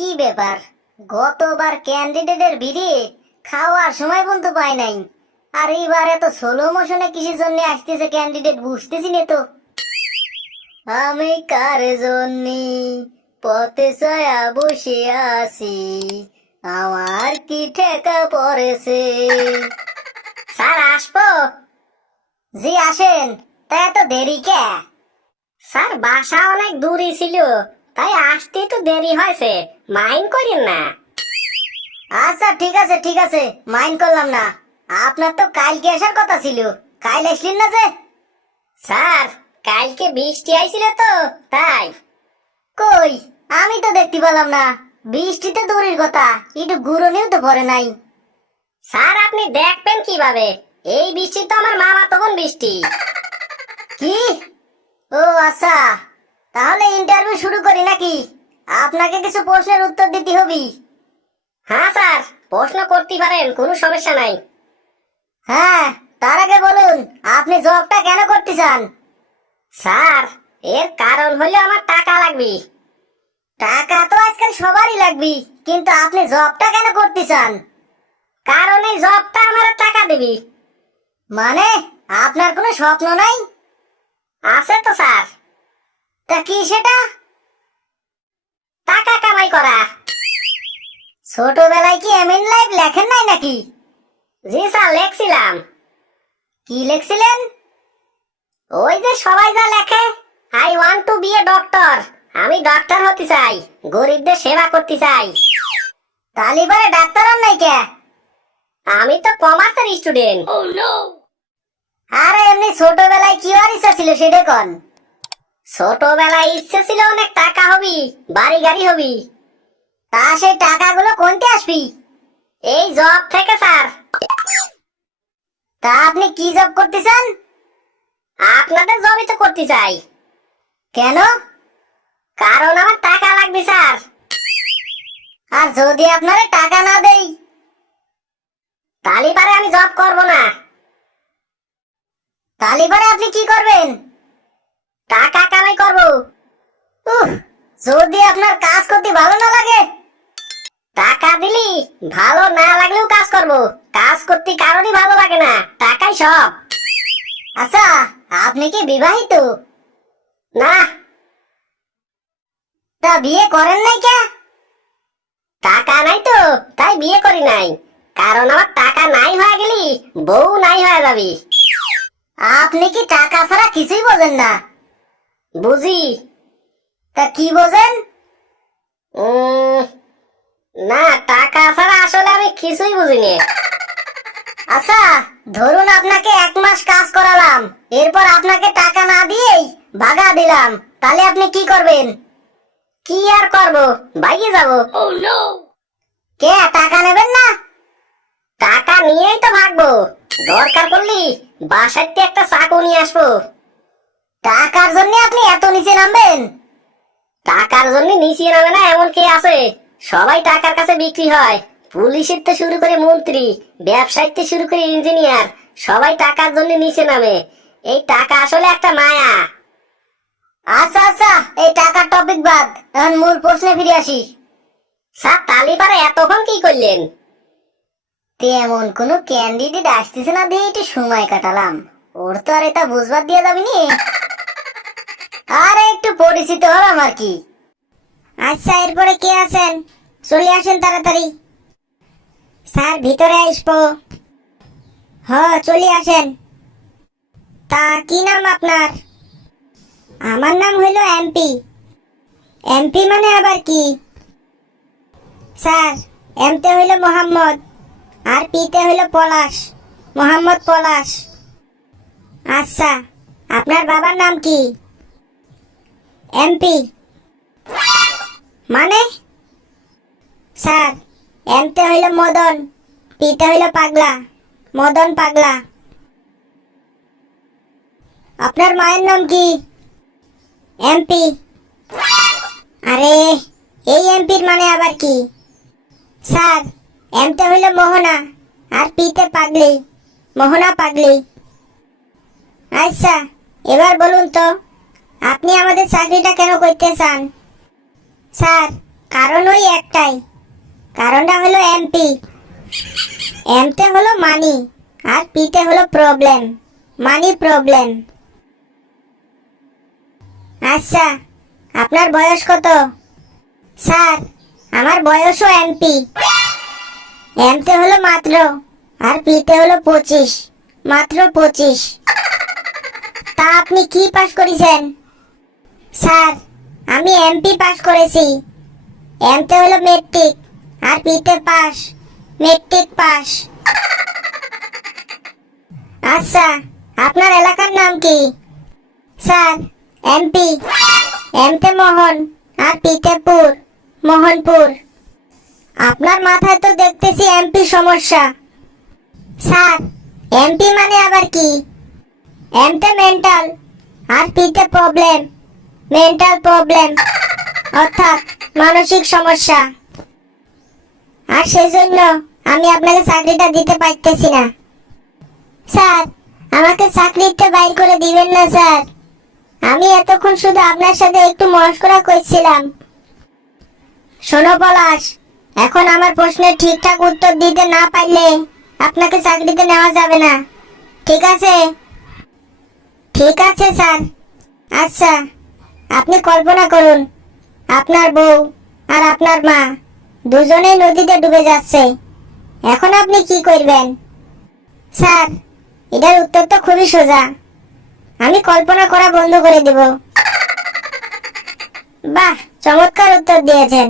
কি ব্যাপার, গতবার ক্যান্ডিডেটের ভিড়ে খাওয়ার সময় পর্যন্ত পাই নাই, আর এইবার এত স্লো মোশনে কিসের জন্য আসতেছে ক্যান্ডিডেট বুঝতেছি না তো। আমি কার জন্য পথে ছায়া বসে আছি, আমার কি ঠেকা পড়েছে। স্যার আসবো? জি আসেন। তা এত দেরি কে? স্যার বাসা অনেক দূরই ছিল, তাই আসতে তো দেরি হয়েছে, মাইন্ড করেন না। আচ্ছা ঠিক আছে ঠিক আছে, মাইন্ড করলাম না। আপনার তো কালকে আসার কথা ছিল, কাল আসলেন না যে? স্যার কালকে বৃষ্টি আইছিল তো তাই। কই, আমি তো দেখতে পেলাম না। বৃষ্টিতে দূরের কথা, একটু গুড়নিও তো পড়ে নাই। স্যার আপনি দেখবেন কিভাবে, এই বৃষ্টি তো আমার মামা তখন বৃষ্টি। কি? ও আচ্ছা, তাহলে ইন্টারভিউ শুরু করি নাকি? আপনাকে কিছু প্রশ্নের উত্তর দিতে হবে। হ্যাঁ স্যার, প্রশ্ন করতে পারেন, কোনো সমস্যা নাই। হ্যাঁ, তার আগে বলুন আপনি জবটা কেন করতে চান? স্যার এর কারণ হলো আমার টাকা লাগবে। টাকা তো আজকাল সবারই লাগবে, কিন্তু আপনি জবটা কেন করতে চান? কারণ এই জবটা আমার টাকা দিবি। মানে আপনার কোনো স্বপ্ন নাই? আছে তো স্যার। তা কি সেটা? টাকা কামাই করা। ছোটবেলায় কি এমএন লাইফ লেখেন নাই নাকি? জি স্যার লেখছিলাম। কি লেখছিলেন? ওই যে সবাই যা লেখে, I want to be a doctor, আমি ডক্টর হতে চাই, গরিবদের সেবা করতে চাই। তালিবারে ডাক্তার হন নাই কে? আমি তো কমার্সের স্টুডেন্ট। আরে এমনি ছোটবেলায় কি আর ইচ্ছা ছিল সেটা কোন? ছোটবেলায় ইচ্ছে ছিল অনেক টাকা হবি, বাড়ি গাড়ি হবি। তা সেই টাকাগুলো কোনতে আসবি? এই জব থেকে স্যার। তা আপনি কি জব করতে চান? আপনাদের জবই তো করতে চাই। কেন? কারণ আমার টাকা লাগবে স্যার। আর যদি আপনারে টাকা না দেই, তালিবারে আমি জব করব না। তালিবারে আপনি কি করবেন? টাকা কামাই করব। উহ, যদি আপনার কাজ করতে ভালো না লাগে, টাকা দিলি ভালো না লাগলেও কাজ করব। কাজ করতে কারোরই ভালো লাগে না, টাকাই সব। আচ্ছা, আপনি কি বিবাহিত? না। তা বিয়ে করেন নাই কে? টাকা নাই তো, তাই বিয়ে করি নাই। কারণ আমার টাকা নাই হয়ে গেলি বউ নাই হয়ে যাবি। আপনি কি টাকা ছাড়া কিছুই বোঝেন না? বুঝি। তা কি বোঝেন? না, টাকা ছাড়া আসলে আমি কিছুই বুঝিনি। আচ্ছা, ধরুন আপনাকে 1 মাস কাজ করালাম, এরপর আপনাকে টাকা না দিয়েই ভাগা দিলাম, তাহলে আপনি কি করবেন? কি আর করব, ভাগি যাব। কে টাকা নেবেন না? টাকা নিয়েই তো ভাগবো, দরকার পড়লি বাসাতে একটা চাকু নিয়ে আসবো। টাকার জন্য আপনি এত নিচে নামবেন? টাকার জন্য নিচে নামে না এমন কে আছে? সবাই টাকার কাছে বিক্রি হয়। পুলিশের থেকে শুরু করে মন্ত্রী, ব্যবসায়ীর থেকে শুরু করে ইঞ্জিনিয়ার, সবাই টাকার জন্য নিচে নামে। এই টাকা আসলে একটা মায়া। আচ্ছা আচ্ছা, এই টাকার টপিক বাদ, এখন মূল প্রশ্নে ফিরে আসি। স্যার তালিবারে এতক্ষণ কি করলেন? তেমন কোনো ক্যান্ডিডেট আসতেছে না দিয়ে একটু সময় কাটালাম। ওর তো আর এটা বুঝবার দিয়ে যাবি নি। আরে একটু পরিচিত হলাম আর কি। আচ্ছা, এরপরে কে আছেন? চলে আসেন তাড়াতাড়ি। স্যার ভিতরে আসবো? হ্যাঁ চলে আসেন। তা কি নাম আপনার? আমার নাম হলো এমপি। এমপি মানে আবার কি? স্যার এমতে হইল মোহাম্মদ, আর পিতে হইল পলাশ, মোহাম্মদ পলাশ। আচ্ছা, আপনার বাবার নাম কি? এমপি মানে? স্যার এমতে হইল মদন, পিতে হইল পাগলা, মদন পাগলা। আপনার মায়ের নাম কি? এমপি। আরে এই এমপির মানে আবার কি? স্যার এমতে হইল মোহনা, আর পিতে পাগলি, মোহনা পাগলি। আচ্ছা, এবার বলুন তো আপনি আমাদের চাকরিটা কেন করতে চান? স্যার কারণ ওই একটাই, কারণটা হলো এমপি। এমতে হলো মানি, আর পিতে হলো প্রবলেম, মানি প্রবলেম। আচ্ছা, আপনার বয়স কত? স্যার, আমার বয়সও এমপি। এমতে হলো মাত্র, আর পিতে হলো 25, মাত্র 25। তা আপনি কি পাস করেছেন? স্যার, আমি এমপি পাস করেছি। এমতে হলো মেট্রিক, আর পিতে পাস, মেট্রিক পাস। আচ্ছা, আপনার এলাকার নাম কি? Sir, MP. এমতে মোহন, আর পিতে পুর, মোহনপুর। আপনার মাথায় তো দেখতেছি এমপি সমস্যা। স্যার, এমপি মানে আবার কি? এমতে মেন্টাল, আর পিতে প্রবলেম, মেন্টাল প্রবলেম, অর্থাৎ মানসিক সমস্যা। আর সেই জন্য আমি আপনাকে চাকরিটা দিতে পারতেছি না। স্যার, আমাকে চাকরিতে বাইর করে দিবেন না স্যার। আমি এতক্ষণ শুধু আপনার সাথে একটু মস্করা করছিলাম। শোনো পলাশ, এখন আমার প্রশ্নের ঠিকঠাক উত্তর দিতে না পারলে আপনাকে চাকরিতে নেওয়া যাবে না, ঠিক আছে? ঠিক আছে স্যার। আচ্ছা, আপনি কল্পনা করুন, আপনার বউ আর আপনার মা দুজনেই নদীতে ডুবে যাচ্ছে। এখন আপনি কি করবেন? স্যার, এটার উত্তর তো খুবই সোজা। আমি কল্পনা করা বন্ধ করে দেব। বাহ, চমৎকার উত্তর দিয়েছেন।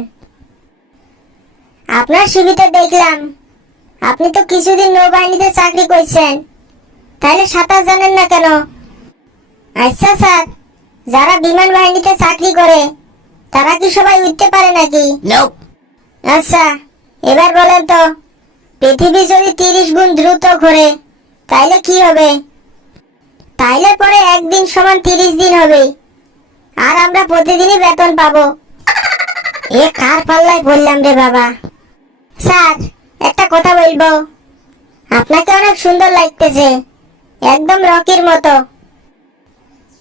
আপনার সিভিতে দেখলাম আপনি তো কিছুদিন নৌবাহিনীতে চাকরি করছেন, তাহলে সাঁতার জানেন না কেন? আচ্ছা স্যার, যারা বিমান বাহিনীতে চাকরি করে তারা কি সবাই উঠতে পারে নাকি? আচ্ছা, এবার বলেন তো, পৃথিবী যদি 30 গুণ দ্রুত ঘোরে তাইলে কি হবে? তাইলে পরে একদিন সমান 30 দিন হবে, আর আমরা প্রতিদিনই বেতন পাবো। এ কার পাল্লায় বললাম রে বাবা। স্যার, একটা কথা বলবো, আপনাকে অনেক সুন্দর লাগতেছে, একদম রকির মতো।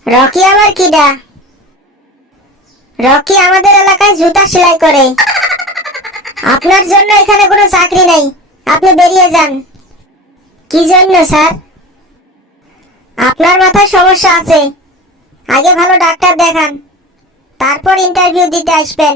রকি আবার কিডা? রকি আমাদের এলাকায় জুতা সেলাই করে। আপনার জন্য এখানে কোনো চাকরি নেই, আপনি বেরিয়ে যান। কি জন্য স্যার? আপনার মাথায় সমস্যা আছে, আগে ভালো ডাক্তার দেখান, তারপর ইন্টারভিউ দিতে আসবেন।